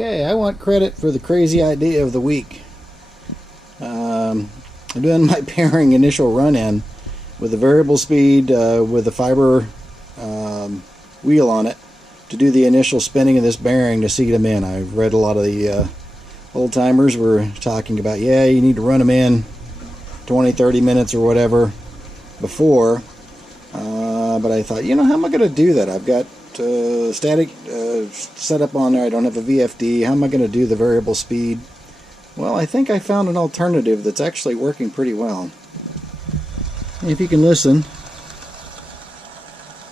Okay, I want credit for the crazy idea of the week. I'm doing my bearing initial run-in with a variable speed with a fiber wheel on it to do the initial spinning of this bearing to seat them in. I've read a lot of the old timers were talking about, yeah, you need to run them in 20-30 minutes or whatever before, but I thought, how am I going to do that? I've got static set up on there. I don't have a VFD. How am I going to do the variable speed? Well, I think I found an alternative that's actually working pretty well. If you can listen,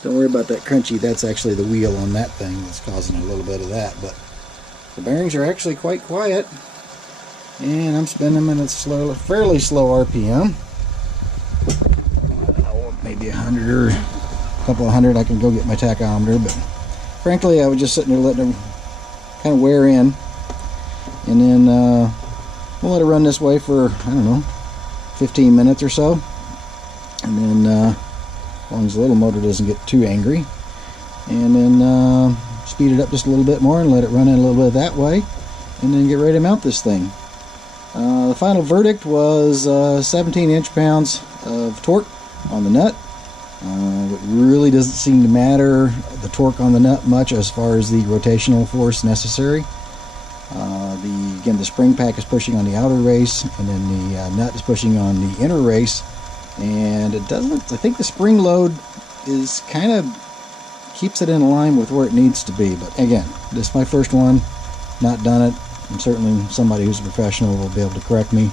don't worry about that crunchy. That's actually the wheel on that thing that's causing a little bit of that, but the bearings are actually quite quiet, and I'm spinning them at a fairly slow RPM. Maybe 100 or a couple of hundred. I can go get my tachometer, but frankly I was just sitting there letting them kind of wear in, and then we'll let it run this way for, I don't know, 15 minutes or so, and then as long as the little motor doesn't get too angry, and then speed it up just a little bit more and let it run in a little bit that way, and then get ready to mount this thing. The final verdict was 17 inch-pounds of torque on the nut. It really doesn't seem to matter the torque on the nut much as far as the rotational force necessary. Again, the spring pack is pushing on the outer race, and then the nut is pushing on the inner race, and it doesn't, I think the spring load is kind of keeps it in line with where it needs to be. But again, this is my first one, not done it, and certainly somebody who's a professional will be able to correct me,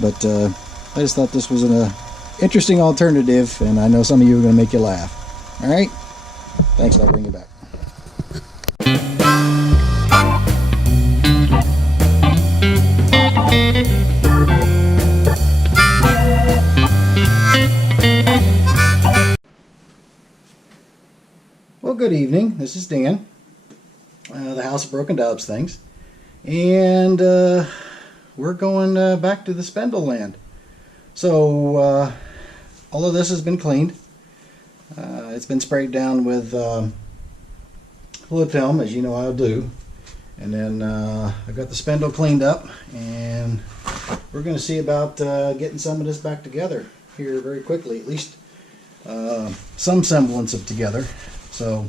but I just thought this was an interesting alternative, and I know some of you are going to make you laugh. Alright, thanks, I'll bring you back. Well, good evening. This is Dan, the House of Broken Dobbs things, and we're going back to the Spindle land. So all of this has been cleaned. It's been sprayed down with fluid film, as you know I'll do, and then I've got the spindle cleaned up, and we're going to see about getting some of this back together here very quickly, at least some semblance of together. So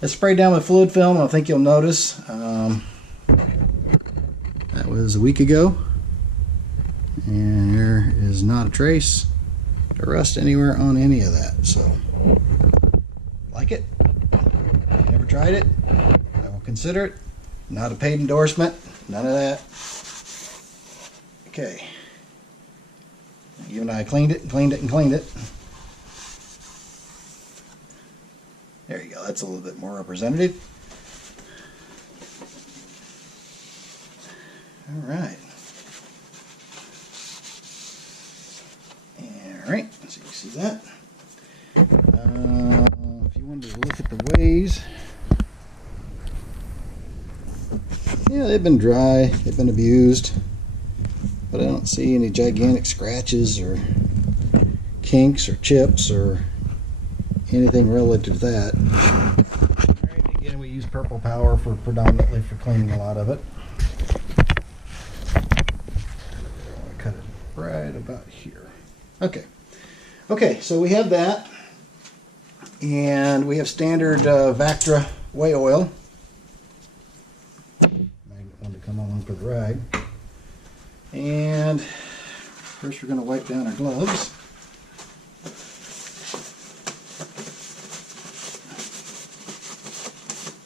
it's sprayed down with fluid film. I think you'll notice that was a week ago, and there is not a trace of rust anywhere on any of that. So, like it? Never tried it? I will consider it. Not a paid endorsement. None of that. Okay. You and I cleaned it and cleaned it and cleaned it. There you go. That's a little bit more representative. All right. Alright, so you see that. If you wanted to look at the ways, yeah, they've been dry, they've been abused, but I don't see any gigantic scratches or kinks or chips or anything relative to that. Alright, again, we use Purple Power predominantly for cleaning a lot of it. I cut it right about here. Okay, so we have that, and we have standard Vactra whey oil. Magnet one to come along for the ride. And first we're going to wipe down our gloves.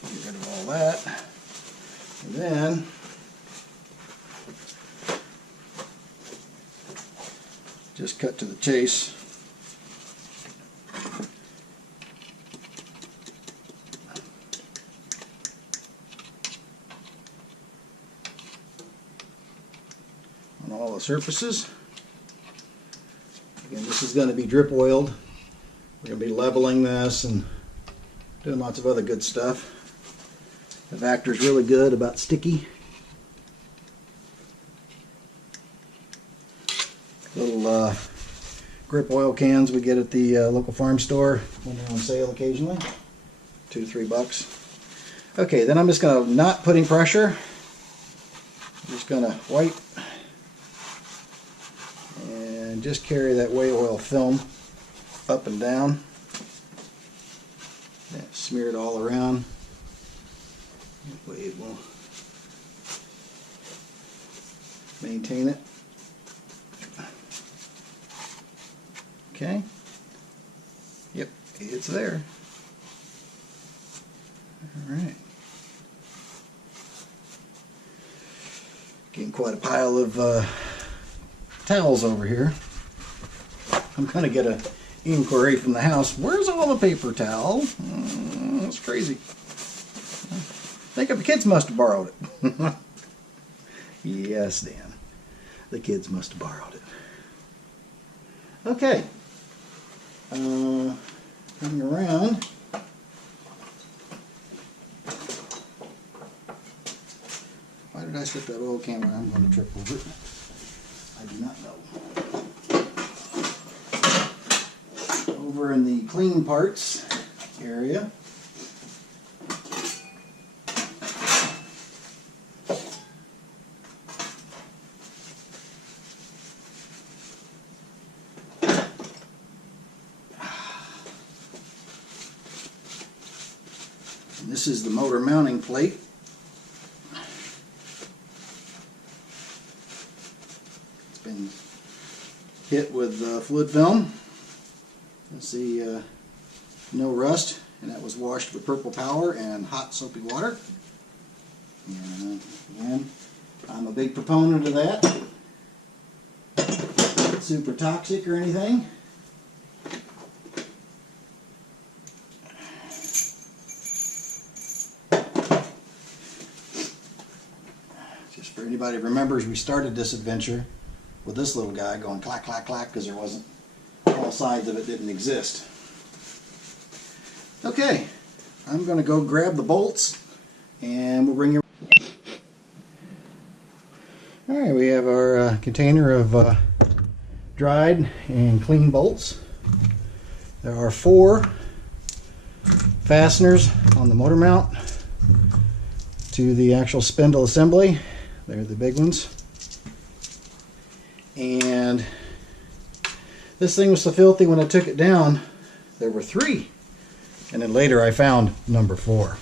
Get rid of all that. And then just cut to the chase. On all the surfaces. Again, this is going to be drip oiled. We're going to be leveling this and doing lots of other good stuff. The Vactra is really good about sticky. Little grip oil cans we get at the local farm store when they're on sale occasionally. $2 to $3. Okay, then I'm just going to, not putting pressure, just going to wipe and just carry that whale oil film up and down. Smear it all around. That way it will maintain it. Okay. Yep, it's there. Alright. Getting quite a pile of towels over here. I'm going to get an inquiry from the house. Where's all the paper towel? That's crazy. I think the kids must have borrowed it. Yes, Dan. The kids must have borrowed it. Okay. Coming around. Why did I set that oil can where I'm going to trip over it? I do not know. Over in the clean parts area. And this is the motor mounting plate. It's been hit with fluid film. Let's see, no rust, and that was washed with purple power and hot soapy water. And again, I'm a big proponent of that. Not super toxic or anything. Just for anybody who remembers, we started this adventure with this little guy going clack, clack, clack, because there wasn't, all sides of it didn't exist. Okay, I'm going to go grab the bolts and we'll bring you. Alright, we have our container of dried and clean bolts. There are 4 fasteners on the motor mount to the actual spindle assembly. They're the big ones. And this thing was so filthy when I took it down, there were 3. And then later I found number 4.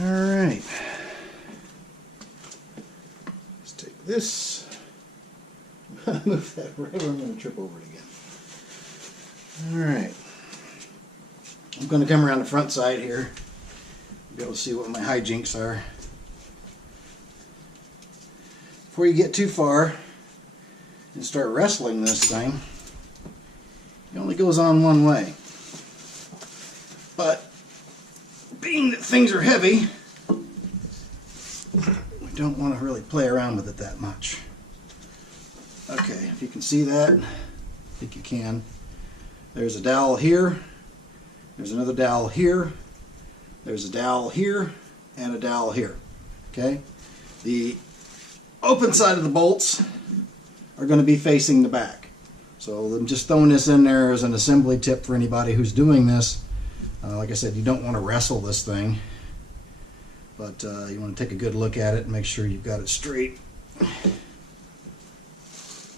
Alright. Let's take this. Move that right, I'm going to trip over it again. Alright. I'm going to come around the front side here. Be able to see what my hijinks are. Before you get too far and start wrestling this thing, it only goes on one way. But being that things are heavy, we don't want to really play around with it that much. Okay, if you can see that, I think you can. There's a dowel here, there's another dowel here, there's a dowel here, and a dowel here. Okay? The open side of the bolts are going to be facing the back. So I'm just throwing this in there as an assembly tip for anybody who's doing this. Like I said, you don't want to wrestle this thing, but you want to take a good look at it and make sure you've got it straight.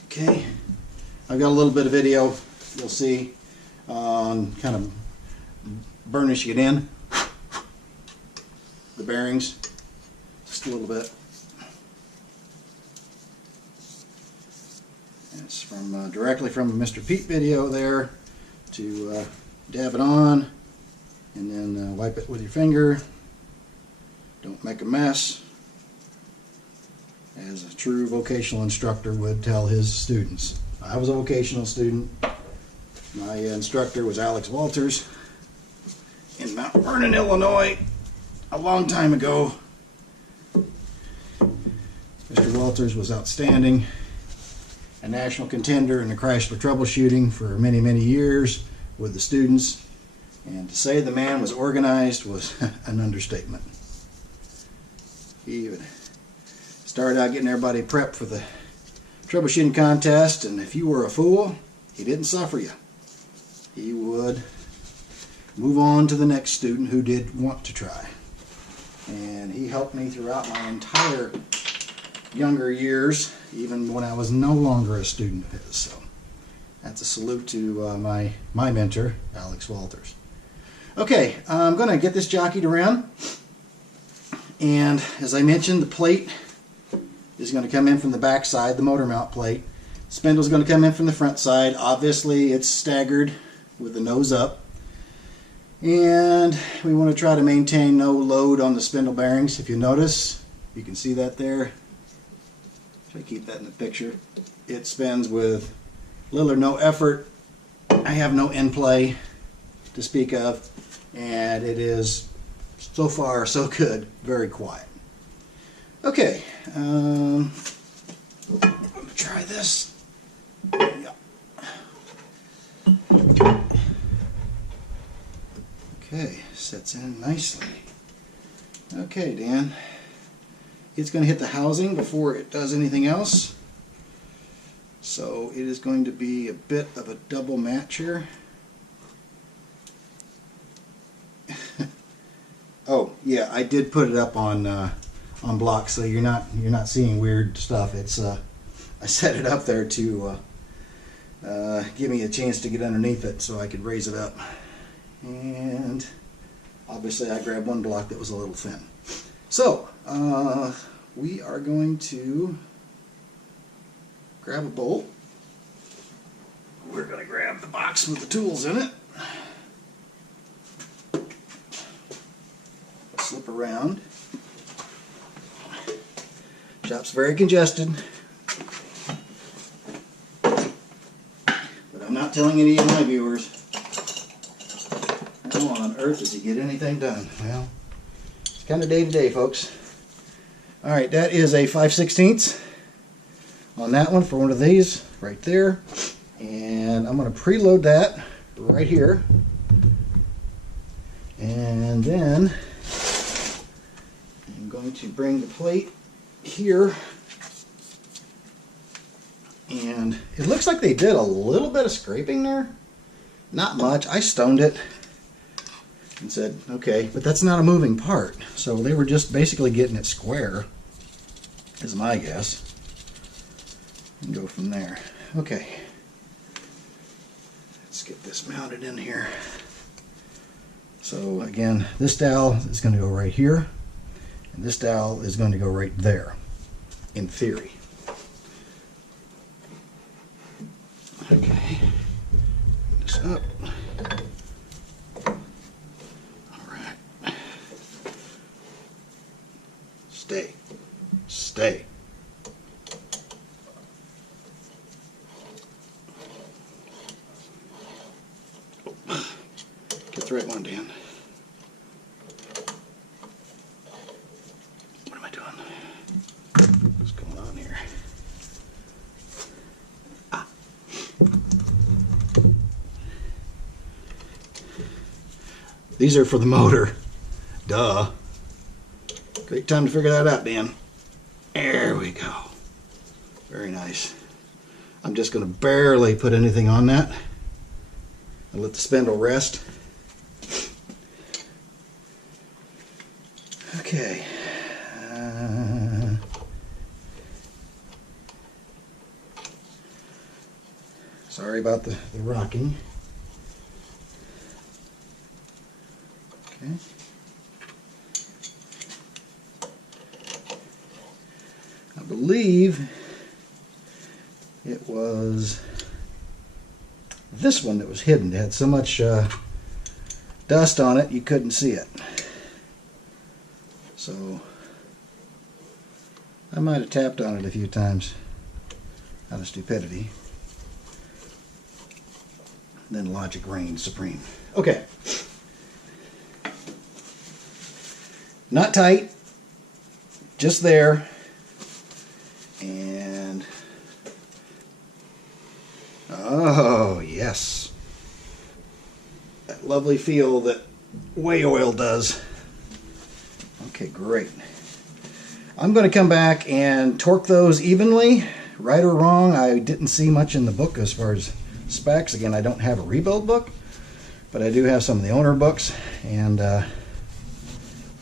Okay, I've got a little bit of video you'll see on kind of burnishing it in, the bearings, just a little bit. It's from directly from a Mr. Pete video there to dab it on. And then wipe it with your finger. Don't make a mess, as a true vocational instructor would tell his students. I was a vocational student. My instructor was Alex Walters in Mount Vernon, Illinois, a long time ago. Mr. Walters was outstanding, a national contender in the Chrysler troubleshooting for many, many years with the students. And to say the man was organized was an understatement. He even started out getting everybody prepped for the troubleshooting contest, and if you were a fool, he didn't suffer you. He would move on to the next student who did want to try. And he helped me throughout my entire younger years, even when I was no longer a student of his. So that's a salute to my mentor, Alex Walters. Okay, I'm going to get this jockeyed around, and as I mentioned, the plate is going to come in from the back side, the motor mount plate. Spindle is going to come in from the front side. Obviously, it's staggered with the nose up, and we want to try to maintain no load on the spindle bearings. If you notice, you can see that there. Try to keep that in the picture. It spins with little or no effort. I have no end play to speak of, and it is so far so good, very quiet. Okay, I'm gonna try this. Yeah. Okay, sets in nicely. Okay, Dan, it's going to hit the housing before it does anything else, so it is going to be a bit of a double match here. Oh yeah, I did put it up on blocks, so you're not seeing weird stuff. It's I set it up there to give me a chance to get underneath it so I could raise it up. And obviously I grabbed one block that was a little thin. So we are going to grab a bolt. We're going to grab the box with the tools in it. Slip around. Shop's very congested, but I'm not telling any of my viewers. How on earth does he get anything done? Well, it's kind of day to day, folks. All right, that is a 5/16 on that one for one of these right there, and I'm going to preload that right here, and then I'm going to bring the plate here, and it looks like they did a little bit of scraping there. Not much. I stoned it and said, okay, but that's not a moving part. So they were just basically getting it square, is my guess. And go from there. Okay. Let's get this mounted in here. So again, this dowel is going to go right here. And this dowel is going to go right there, in theory. Okay. Bring this up. Alright. Stay. Stay. Oh. Get the right one, Dan. These are for the motor. Duh. Great time to figure that out, Dan. There we go. Very nice. I'm just going to barely put anything on that and let the spindle rest. Okay. Sorry about the rocking. Okay. I believe it was this one that was hidden. It had so much dust on it you couldn't see it. So I might have tapped on it a few times out of stupidity. Then logic reigned supreme. Okay. Not tight, just there, and oh yes, that lovely feel that whey oil does. Okay, great. I'm going to come back and torque those evenly, right or wrong. I didn't see much in the book as far as specs. Again, I don't have a rebuild book, but I do have some of the owner books, and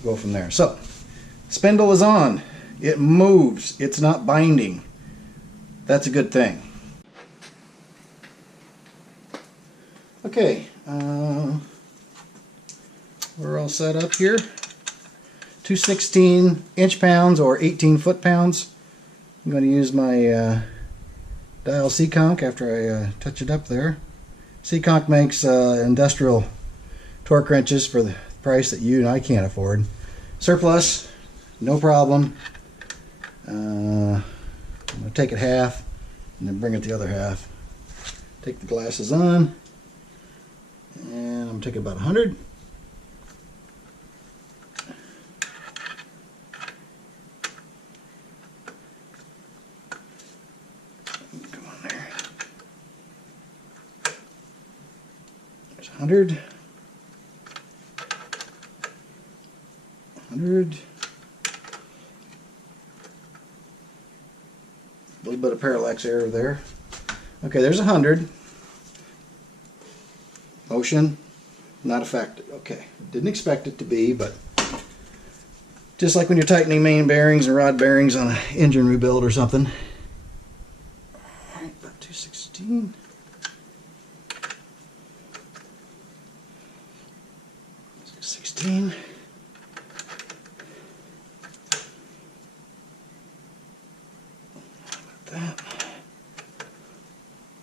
go from there. So, spindle is on. It moves. It's not binding. That's a good thing. Okay, we're all set up here. 2 16-inch pounds or 18 foot-pounds. I'm going to use my dial Seekonk after I touch it up there. Seekonk makes industrial torque wrenches for the price that you and I can't afford. Surplus, no problem. I'm going to take it half and then bring it the other half. Take the glasses on, and I'm going to take about 100. Come on there. There's 100. 100. A little bit of parallax error there. Okay, there's 100. Motion, not affected. Okay, didn't expect it to be, but just like when you're tightening main bearings and rod bearings on an engine rebuild or something. All right, about 216.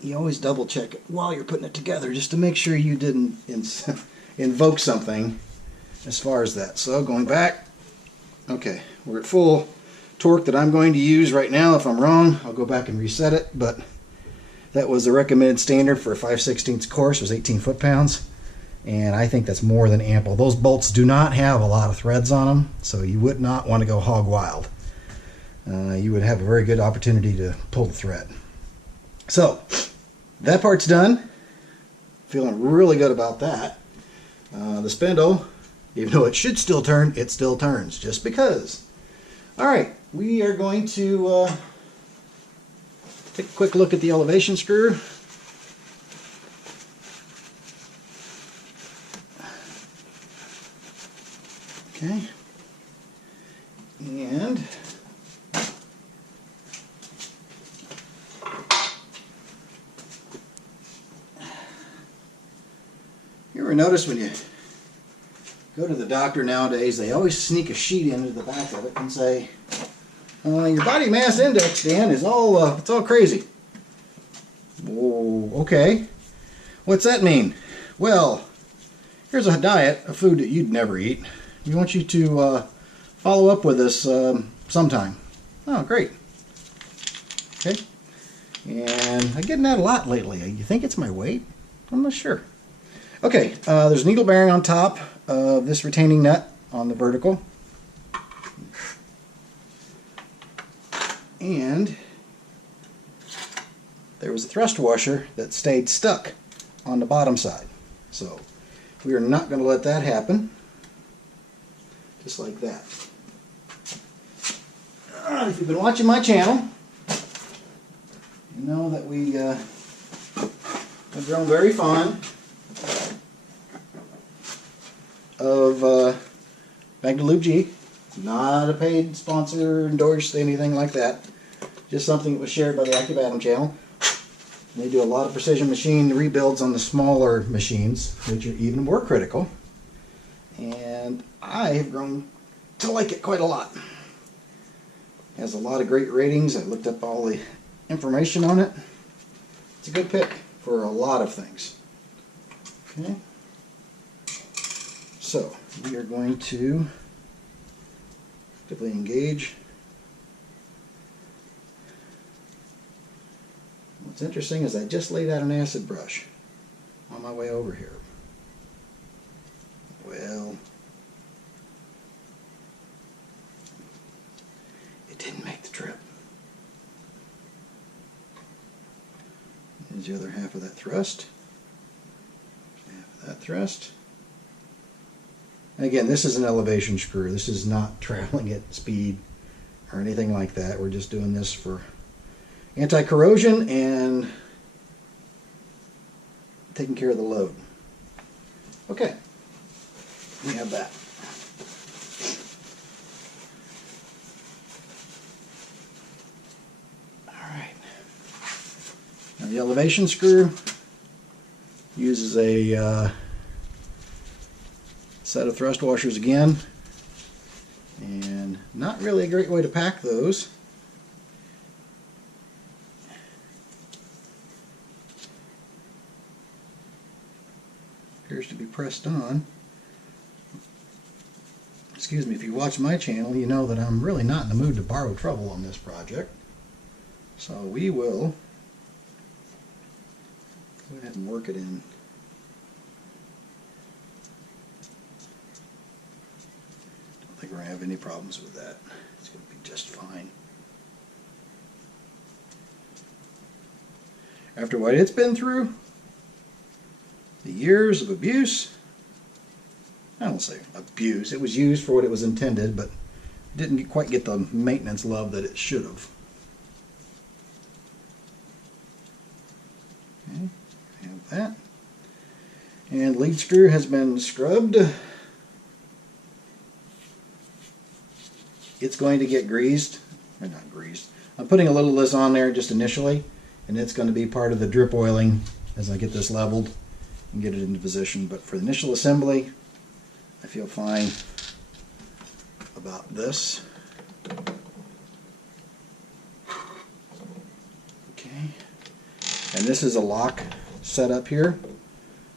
You always double check it while you're putting it together just to make sure you didn't invoke something as far as that. So going back, okay, we're at full torque that I'm going to use right now. If I'm wrong, I'll go back and reset it, but that was the recommended standard for a 5/16 course, was 18 foot-pounds, and I think that's more than ample. Those bolts do not have a lot of threads on them, so you would not want to go hog wild. You would have a very good opportunity to pull the thread. So that part's done. Feeling really good about that. The spindle, even though it should still turn, it still turns just because. All right, we are going to take a quick look at the elevation screw. Okay, and you ever notice when you go to the doctor nowadays, they always sneak a sheet into the back of it and say, your body mass index, Dan, is all it's all crazy. Oh, okay. What's that mean? Well, here's a diet of food that you'd never eat. We want you to follow up with us sometime. Oh, great. Okay. And I'm getting that a lot lately. You think it's my weight? I'm not sure. Okay, there's a needle bearing on top of this retaining nut on the vertical. And there was a thrust washer that stayed stuck on the bottom side. So we are not going to let that happen. Just like that. If you've been watching my channel, you know that we have grown very fond of Magnalube G. Not a paid sponsor, endorsed, anything like that. Just something that was shared by the Active Atom channel. They do a lot of precision machine rebuilds on the smaller machines, which are even more critical. And I have grown to like it quite a lot. It has a lot of great ratings. I looked up all the information on it. It's a good pick for a lot of things. Okay. So we are going to actively engage. What's interesting is I just laid out an acid brush on my way over here. Well, it didn't make the trip. Here's the other half of that thrust. Half of that thrust. And again, this is an elevation screw. This is not traveling at speed or anything like that. We're just doing this for anti-corrosion and taking care of the load. Okay, we have that. The elevation screw uses a set of thrust washers again, and not really a great way to pack those. Appears to be pressed on. Excuse me, if you watch my channel, you know that I'm really not in the mood to borrow trouble on this project. So we will go ahead and work it in. Don't think we're going to have any problems with that. It's going to be just fine. After what it's been through, the years of abuse, I don't say abuse, it was used for what it was intended, but didn't quite get the maintenance love that it should have. Okay, have that. And lead screw has been scrubbed. It's going to get greased, or not greased. I'm putting a little of this on there just initially, and it's going to be part of the drip oiling as I get this leveled and get it into position. But for the initial assembly, I feel fine about this. Okay, and this is a lock setup here.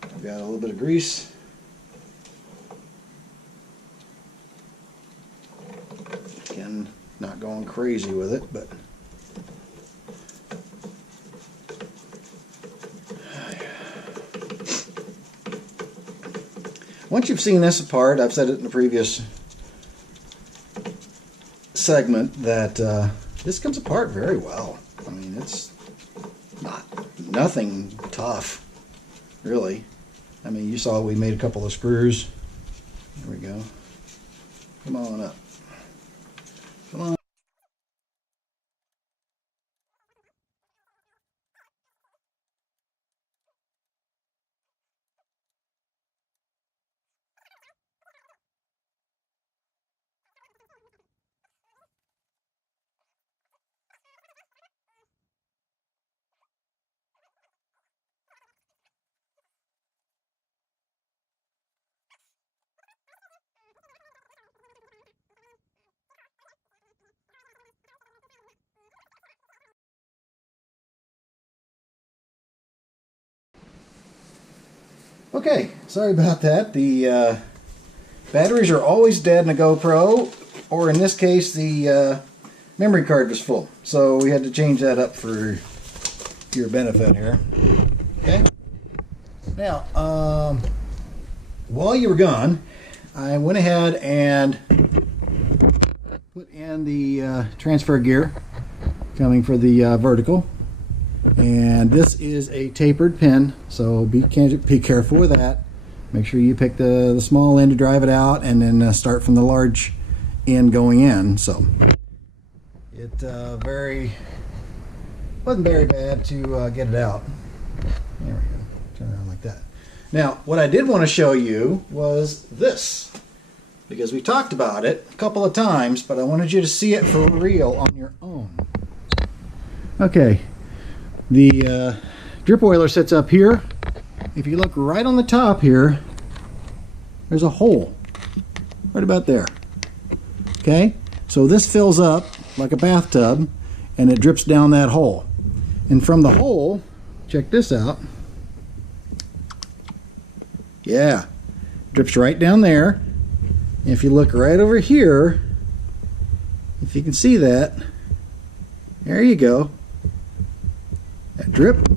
I've got a little bit of grease. Again, not going crazy with it, but once you've seen this apart, I've said it in the previous segment that this comes apart very well. I mean, it's nothing tough, really. I mean, you saw we made a couple of screws. There we go. Come on up. Come on. Okay, sorry about that. The batteries are always dead in a GoPro, or in this case the memory card was full. So we had to change that up for your benefit here. Okay. Now, while you were gone, I went ahead and put in the transfer gear coming for the vertical. And this is a tapered pin, so be careful with that. Make sure you pick the small end to drive it out, and then start from the large end going in. So it wasn't very bad to get it out. There we go. Turn it around like that. Now, what I did want to show you was this, because we talked about it a couple of times, but I wanted you to see it for real on your own. Okay. The drip oiler sits up here. If you look right on the top here, there's a hole right about there. Okay, so this fills up like a bathtub and it drips down that hole. And from the hole, check this out. Yeah, drips right down there. And if you look right over here, if you can see that, there you go. That drip,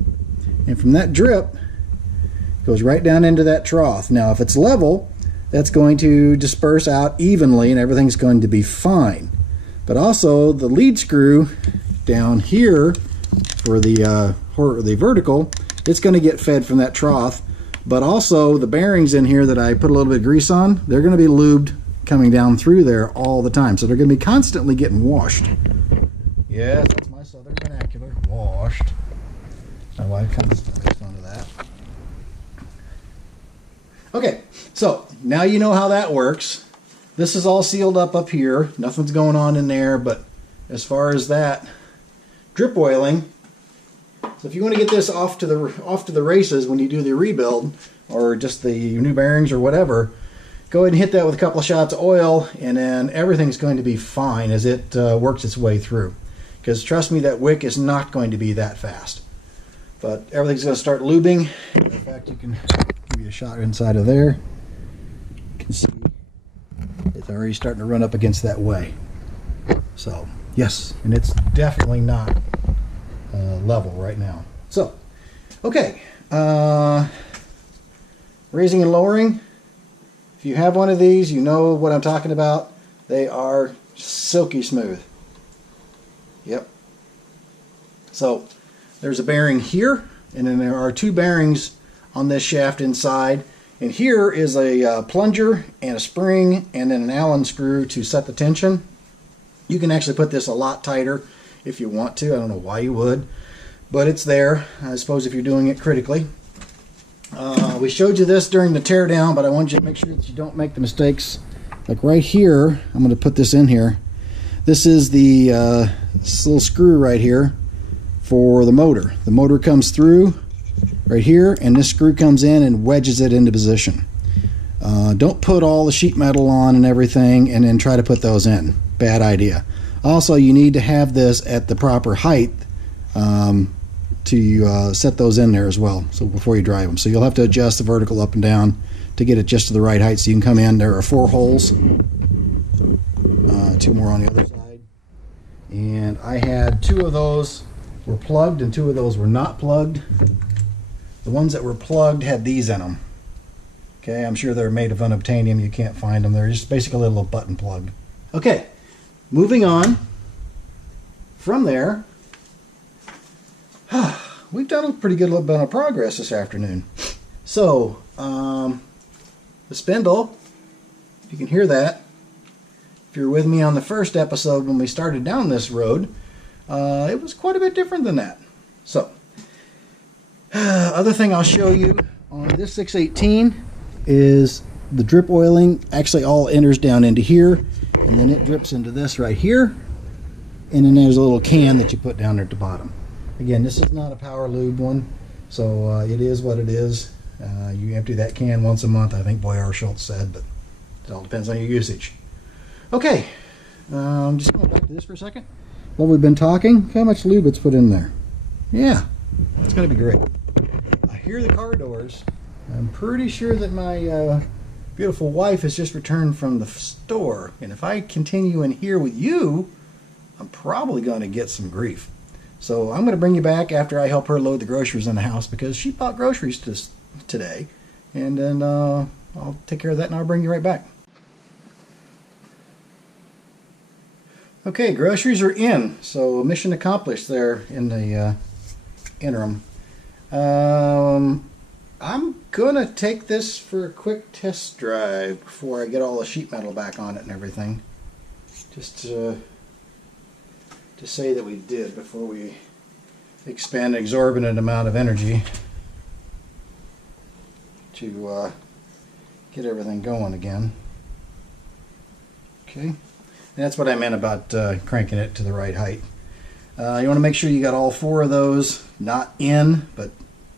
and from that drip goes right down into that trough. Now if it's level, that's going to disperse out evenly and everything's going to be fine. But also the lead screw down here for the vertical, it's going to get fed from that trough. But also the bearings in here that I put a little bit of grease on, they're going to be lubed coming down through there all the time. So they're going to be constantly getting washed. Yes, that's my southern vernacular, washed. My wife comes to make fun of that. Okay, so now you know how that works. This is all sealed up here. Nothing's going on in there, but as far as that drip oiling, So if you want to get this off to the races when you do the rebuild, or just the new bearings or whatever, go ahead and hit that with a couple of shots of oil, and then everything's going to be fine as it works its way through. Because trust me, that wick is not going to be that fast. But everything's going to start lubing. In fact, you can give you a shot inside of there. You can see it's already starting to run up against that way. So yes, and it's definitely not level right now. So okay, raising and lowering. If you have one of these, you know what I'm talking about. They are silky smooth. Yep. So there's a bearing here, and then there are two bearings on this shaft inside. And here is a plunger and a spring and then an Allen screw to set the tension. You can actually put this a lot tighter if you want to. I don't know why you would, but it's there. I suppose if you're doing it critically. We showed you this during the teardown, but I want you to make sure that you don't make the mistakes. Like right here, I'm going to put this in here. This is the this little screw right here for the motor. The motor comes through right here, and this screw comes in and wedges it into position. Don't put all the sheet metal on and everything and then try to put those in. Bad idea. Also, you need to have this at the proper height to set those in there as well, so before you drive them. So you'll have to adjust the vertical up and down to get it just to the right height so you can come in. There are 4 holes, 2 more on the other side, and I had 2 of those were plugged and 2 of those were not plugged. The ones that were plugged had these in them. Okay, I'm sure they're made of unobtainium. You can't find them. They're just basically a little button plug. Okay, moving on from there. We've done a pretty good little bit of progress this afternoon. So, the spindle, if you can hear that, if you're with me on the first episode when we started down this road, it was quite a bit different than that. So, other thing I'll show you on this 618 is the drip oiling actually all enters down into here, and then it drips into this right here, and then there's a little can that you put down there at the bottom. Again, this is not a power lube one, so it is what it is. You empty that can once a month, I think Boyar Schultz said, but it all depends on your usage. Okay, just going back to this for a second. While we've been talking, how much lube it's put in there. Yeah, it's going to be great. I hear the car doors. I'm pretty sure that my beautiful wife has just returned from the store, and if I continue in here with you, I'm probably going to get some grief. So I'm going to bring you back after I help her load the groceries in the house, because she bought groceries today, and then I'll take care of that and I'll bring you right back. Okay, groceries are in, so mission accomplished there in the interim. I'm gonna take this for a quick test drive before I get all the sheet metal back on it and everything, just to say that we did before we expend an exorbitant amount of energy to get everything going again. Okay, and that's what I meant about cranking it to the right height. You want to make sure you got all 4 of those not in, but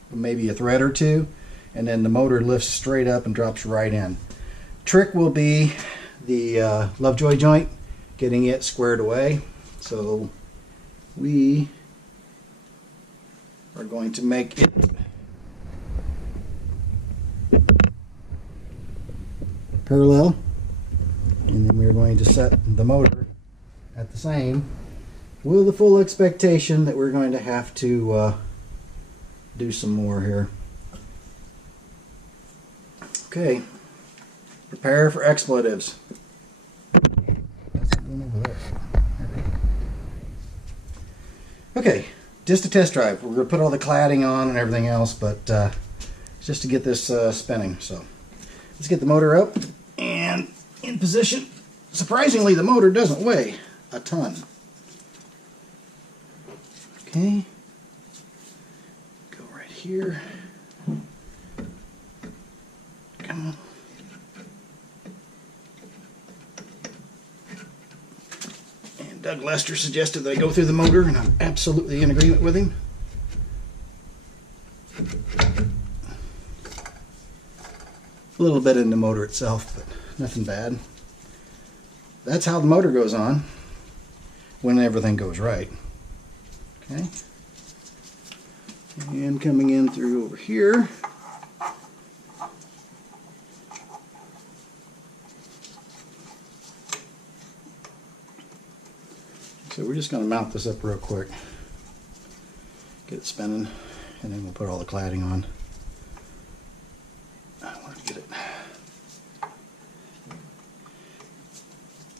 maybe a thread or 2, and then the motor lifts straight up and drops right in. Trick will be the Lovejoy joint, getting it squared away. So we are going to make it parallel, and then we're going to set the motor at the same, with the full expectation that we're going to have to do some more here. Okay, prepare for expletives. Okay, just a test drive. We're going to put all the cladding on and everything else, but just to get this spinning. So let's get the motor up and in position. Surprisingly, the motor doesn't weigh a ton. Okay, go right here. Come on. And Doug Lester suggested that I go through the motor, and I'm absolutely in agreement with him. a little bit in the motor itself, but nothing bad. That's how the motor goes on when everything goes right. Okay. And coming in through over here. So we're just going to mount this up real quick. Get it spinning, and then we'll put all the cladding on. I want to get it.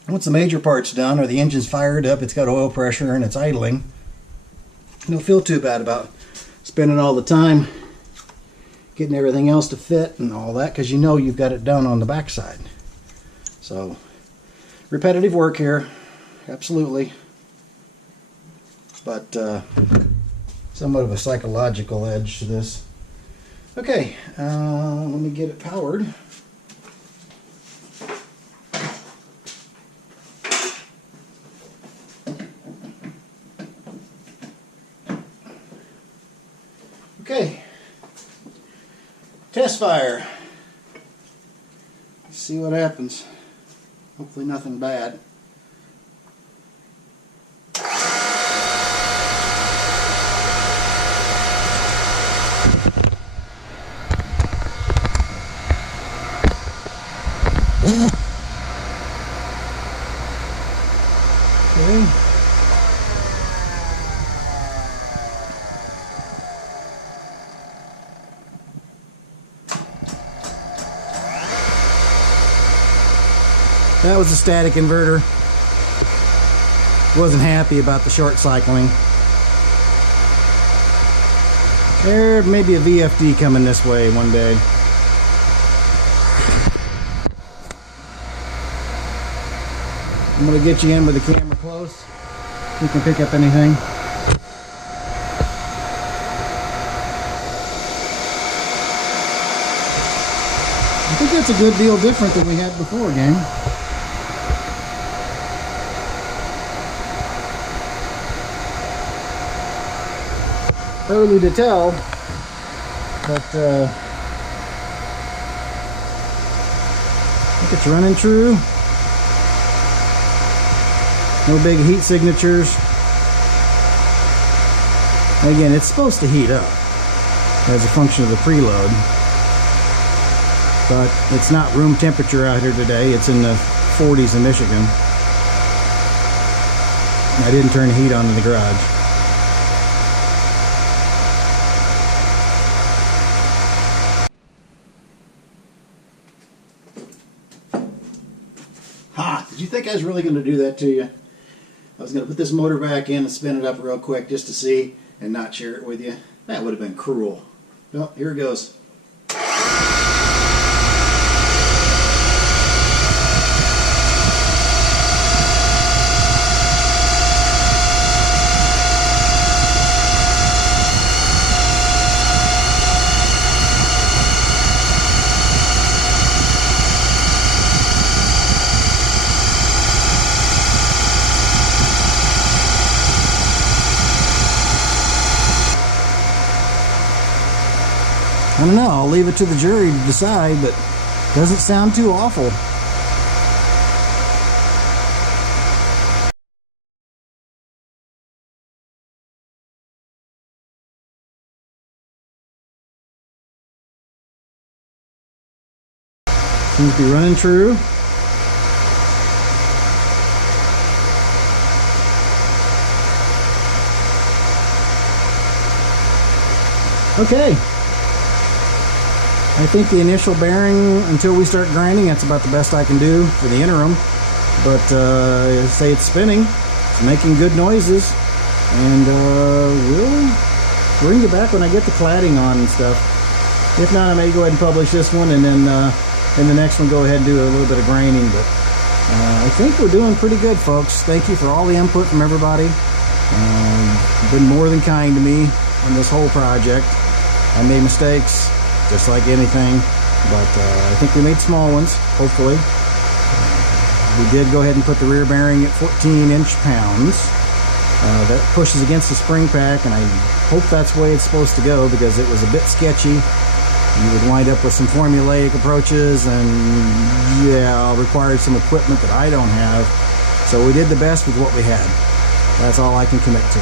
Once the major part's done, or the engine's fired up, it's got oil pressure and it's idling, you don't feel too bad about spending all the time getting everything else to fit and all that, because you know you've got it done on the backside. So repetitive work here, absolutely, but somewhat of a psychological edge to this. Okay, let me get it powered. Okay, test fire. Let's see what happens. Hopefully nothing bad. Okay. That was a static inverter. Wasn't happy about the short cycling. There may be a VFD coming this way one day. I'm going to get you in with the camera close. You can pick up anything. I think that's a good deal different than we had before, gang. Early to tell, but I think it's running true. No big heat signatures. Again, it's supposed to heat up as a function of the preload, but it's not room temperature out here today. It's in the 40s in Michigan. I didn't turn the heat on in the garage. Ha! Did you think I was really going to do that to you? I was going to put this motor back in and spin it up real quick just to see and not share it with you. That would have been cruel. Well, here it goes. I don't know, I'll leave it to the jury to decide, but it doesn't sound too awful. Seems to be running true. Okay. I think the initial bearing, until we start grinding, that's about the best I can do for the interim. But say it's spinning, it's making good noises, and we'll bring you back when I get the cladding on and stuff. If not, I may go ahead and publish this one, and then in the next one go ahead and do a little bit of grinding. But I think we're doing pretty good, folks. Thank you for all the input from everybody. You've been more than kind to me on this whole project. I made mistakes, just like anything, but I think we made small ones, hopefully. We did go ahead and put the rear bearing at 14 inch-pounds. That pushes against the spring pack, and I hope that's the way it's supposed to go, because it was a bit sketchy. you would wind up with some formulaic approaches, and yeah, required some equipment that I don't have. So we did the best with what we had. That's all I can commit to.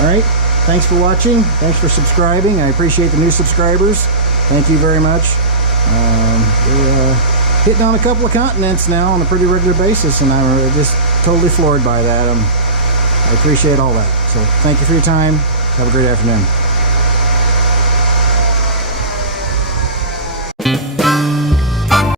All right, thanks for watching. Thanks for subscribing. I appreciate the new subscribers. Thank you very much. We're hitting on a couple of continents now on a pretty regular basis, and I'm just totally floored by that. I appreciate all that. So thank you for your time. Have a great afternoon.